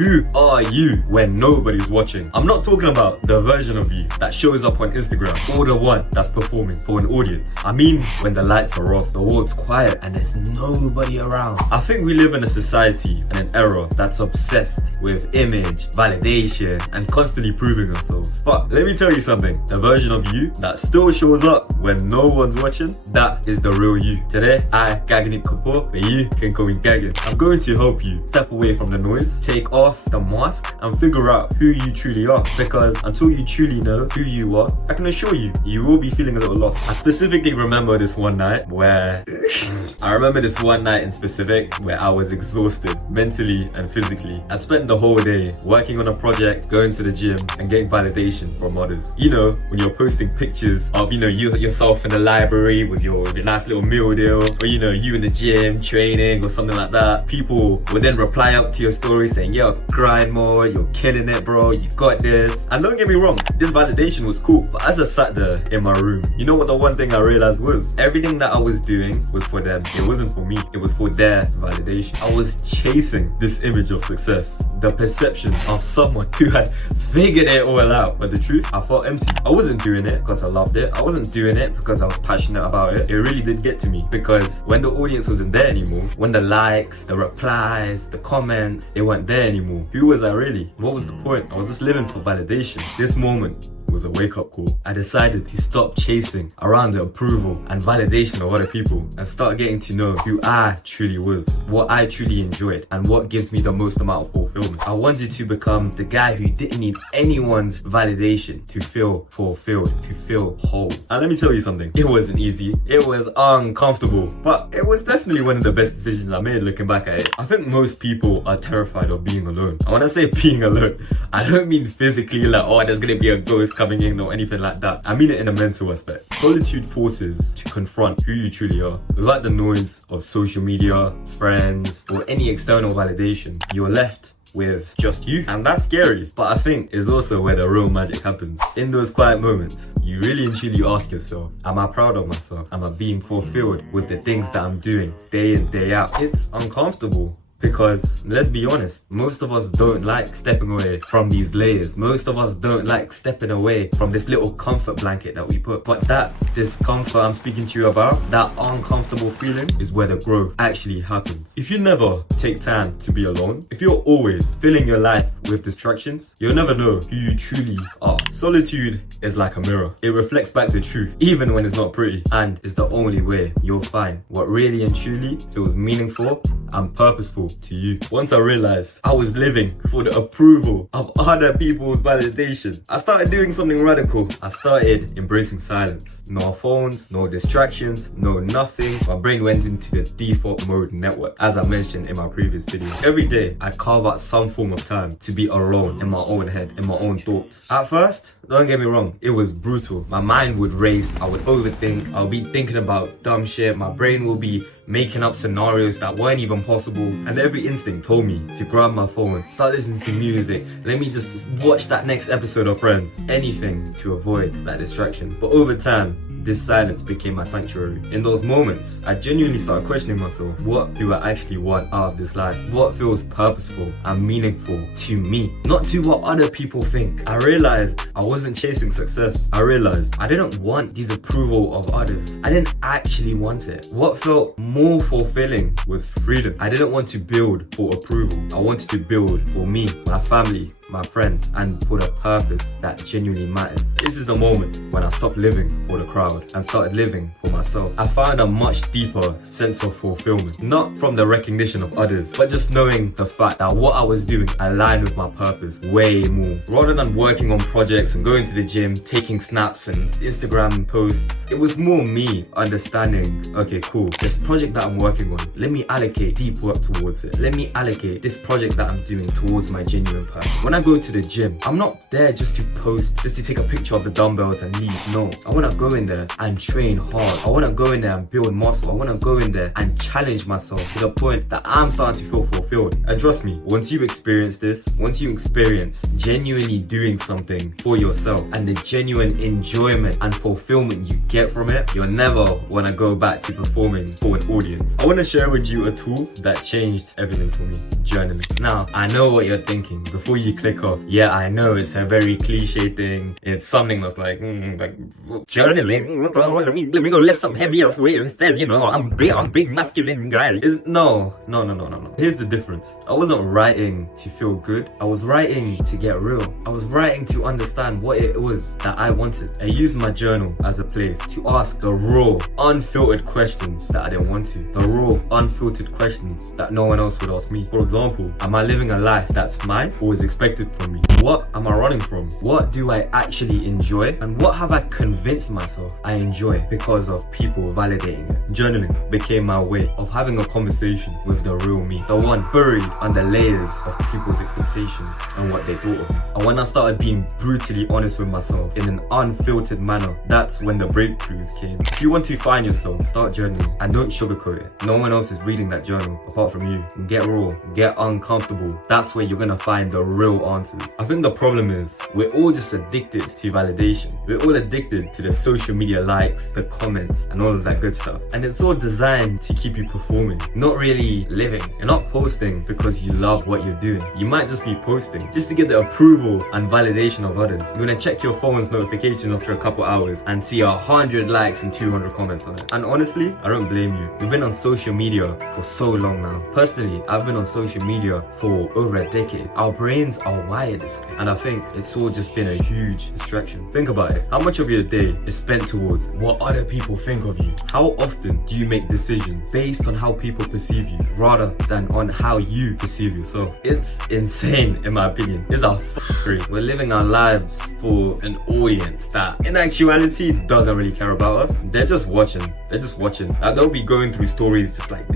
Who are you when nobody's watching? I'm not talking about the version of you that shows up on Instagram or the one that's performing for an audience. I mean when the lights are off, the world's quiet and there's nobody around. I think we live in a society and an era that's obsessed with image, validation, and constantly proving ourselves. But let me tell you something, the version of you that still shows up when no one's watching, that is the real you. Today, 𝐿𝐮𝐬𝐫𝐞𝐭, but you can call me 𝐾𝐨𝐧'𝐭. I'm going to help you step away from the noise, take off the mask, and figure out who you truly are. Because until you truly know who you are, I can assure you, you will be feeling a little lost. I specifically remember this one night where in specific where I was exhausted mentally and physically. I'd spent the whole day working on a project, going to the gym, and getting validation from others. You know, when you're posting pictures of, yourself in the library with your nice little meal deal, or you in the gym training or something like that. People would then reply up to your story saying, yo, grind more, you're killing it, bro, you got this. And don't get me wrong, this validation was cool, but as I sat there in my room, you know what the one thing I realized was? Everything that I was doing was for them. It wasn't for me, it was for their validation. I was chasing this image of success, the perception of someone who had figured it all out. But the truth, I felt empty. I wasn't doing it because I loved it. I wasn't doing it because I was passionate about it. It really did get to me, because when the audience wasn't there anymore, when the likes, the replies, the comments, they weren't there anymore, who was I really? What was the point? I was just living for validation. This moment was a wake-up call. I decided to stop chasing around the approval and validation of other people and start getting to know who I truly was, what I truly enjoyed, and what gives me the most amount of fulfillment. I wanted to become the guy who didn't need anyone's validation to feel fulfilled, to feel whole. And let me tell you something, it wasn't easy, it was uncomfortable, but it was definitely one of the best decisions I made looking back at it. I think most people are terrified of being alone. And when I say being alone, I don't mean physically like, oh, there's gonna be a ghost coming in or anything like that. I mean it in a mental aspect. Solitude forces to confront who you truly are. Without the noise of social media, friends, or any external validation, you're left with just you, and that's scary, but I think is also where the real magic happens. In those quiet moments, you really and truly ask yourself, am I proud of myself? Am I being fulfilled with the things that I'm doing day in, day out? It's uncomfortable, because let's be honest, most of us don't like stepping away from these layers. Most of us don't like stepping away from this little comfort blanket that we put. But that discomfort I'm speaking to you about, that uncomfortable feeling, is where the growth actually happens. If you never take time to be alone, if you're always filling your life with distractions, you'll never know who you truly are. Solitude is like a mirror. It reflects back the truth, even when it's not pretty, and is the only way you'll find what really and truly feels meaningful and purposeful to you. Once I realized I was living for the approval of other people's validation, I started doing something radical. I started embracing silence. No phones, no distractions, no nothing. My brain went into the default mode network, as I mentioned in my previous video. Every day, I carve out some form of time to be alone in my own head, in my own thoughts. At first, don't get me wrong, it was brutal. My mind would race, I would overthink, I'll be thinking about dumb shit, my brain will be making up scenarios that weren't even possible, and every instinct told me to grab my phone, start listening to music, let me just watch that next episode of Friends, anything to avoid that distraction. But over time, this silence became my sanctuary. In those moments, I genuinely started questioning myself. What do I actually want out of this life? What feels purposeful and meaningful to me, not to what other people think? I realized I wasn't chasing success. I realized I didn't want this approval of others. I didn't actually want it. What felt more fulfilling was freedom. I didn't want to build for approval. I wanted to build for me, my family, my friends, and for the purpose that genuinely matters. This is the moment when I stopped living for the crowd and started living for myself. I found a much deeper sense of fulfillment, not from the recognition of others, but just knowing the fact that what I was doing aligned with my purpose way more. Rather than working on projects and going to the gym, taking snaps and Instagram posts, it was more me understanding, okay, cool, this project that I'm working on, let me allocate deep work towards it. Let me allocate this project that I'm doing towards my genuine purpose. When I I go to the gym, I'm not there just to post, just to take a picture of the dumbbells and leave. No, I want to go in there and train hard. I want to go in there and build muscle. I want to go in there and challenge myself to the point that I'm starting to feel fulfilled. And trust me, once you experience this, once you experience genuinely doing something for yourself and the genuine enjoyment and fulfillment you get from it, you'll never want to go back to performing for an audience. I want to share with you a tool that changed everything for me: journaling. Now, I know what you're thinking before you click off. Yeah, I know it's a very cliche thing. It's something that's like journaling. Let me go lift some heavy ass weight instead. You know, I'm big masculine guy. No. Here's the difference. I wasn't writing to feel good. I was writing to get real. I was writing to understand what it was that I wanted. I used my journal as a place to ask the raw, unfiltered questions that I didn't want to. The raw, unfiltered questions that no one else would ask me. For example, am I living a life that's mine or is expected from me? What am I running from? What do I actually enjoy? And what have I convinced myself I enjoy because of people validating it? Journaling became my way of having a conversation with the real me, the one buried under layers of people's expectations and what they thought of me. And when I started being brutally honest with myself in an unfiltered manner, that's when the breakthroughs came. If you want to find yourself, start journaling and don't sugarcoat it. No one else is reading that journal apart from you. Get raw, get uncomfortable. That's where you're gonna find the real answers. I think the problem is we're all just addicted to validation. We're all addicted to the social media likes, the comments, and all of that good stuff. And it's all designed to keep you performing, not really living. You're not posting because you love what you're doing. You might just be posting just to get the approval and validation of others. You're gonna check your phone's notifications after a couple hours and see 100 likes and 200 comments on it. And honestly, I don't blame you. We've been on social media for so long now. Personally, I've been on social media for over a decade. Our brains are wired this way, and I think it's all just been a huge distraction. Think about it. How much of your day is spent towards what other people think of you? How often do you make decisions based on how people perceive you rather than on how you perceive yourself? It's insane in my opinion. It's a f***ery. We're living our lives for an audience that in actuality doesn't really care about us. They're just watching. Like, they'll be going through stories just like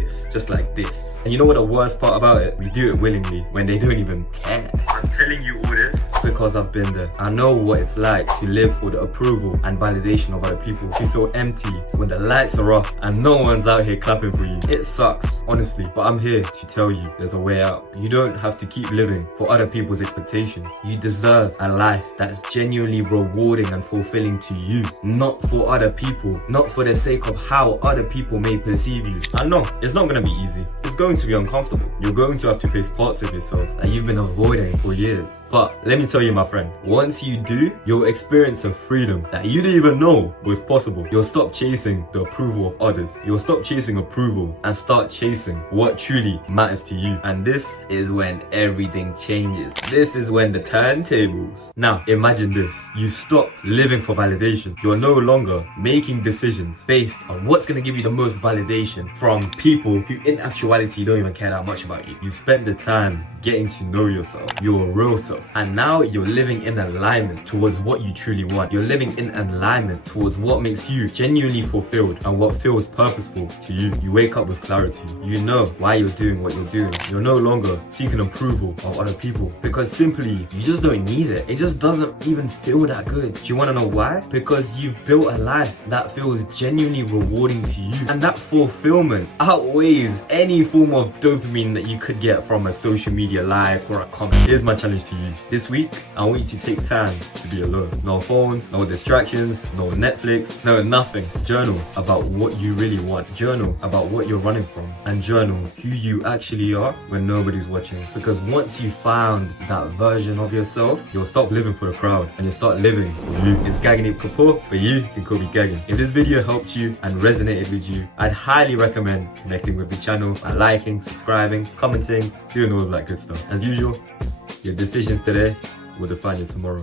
this. And you know what the worst part about it? We do it willingly when they don't even care. I'm telling you all this because I've been there. I know what it's like to live for the approval and validation of other people. To feel empty when the lights are off and no one's out here clapping for you. It sucks, honestly, but I'm here to tell you there's a way out. You don't have to keep living for other people's expectations. You deserve a life that's genuinely rewarding and fulfilling to you, not for other people, not for the sake of how other people may perceive you. I know it's not going to be easy. It's going to be uncomfortable. You're going to have to face parts of yourself that you've been avoiding for years. But let me tell you, my friend, once you do, you'll experience a freedom that you didn't even know was possible. You'll stop chasing the approval of others. You'll stop chasing approval and start chasing what truly matters to you. And this is when everything changes. This is when the turntables. Now, imagine this. You've stopped living for validation. You're no longer making decisions based on what's going to give you the most validation from people who in actuality don't even care that much about you. You spent the time getting to know yourself, your real self, and now you're living in alignment towards what you truly want. You're living in alignment towards what makes you genuinely fulfilled and what feels purposeful to you. You wake up with clarity. You know why you're doing what you're doing. You're no longer seeking approval of other people because simply you just don't need it. It just doesn't even feel that good. Do you want to know why? Because you've built a life that feels genuinely rewarding to you, and that fulfillment outweighs any form of dopamine that you could get from a social media like or a comment. Here's my challenge to you. This week, I want you to take time to be alone. No phones, no distractions, no Netflix, no nothing. Journal about what you really want. Journal about what you're running from. And journal who you actually are when nobody's watching. Because once you found that version of yourself, you'll stop living for the crowd and you'll start living for you. It's 𝐾𝐨𝐧'𝐭, but you can call me 𝐾𝐨𝐧'𝐭. If this video helped you and resonated with you, I'd highly recommend connecting with the channel by liking, subscribing, commenting, doing all of that good stuff. As usual, your decisions today will define you tomorrow.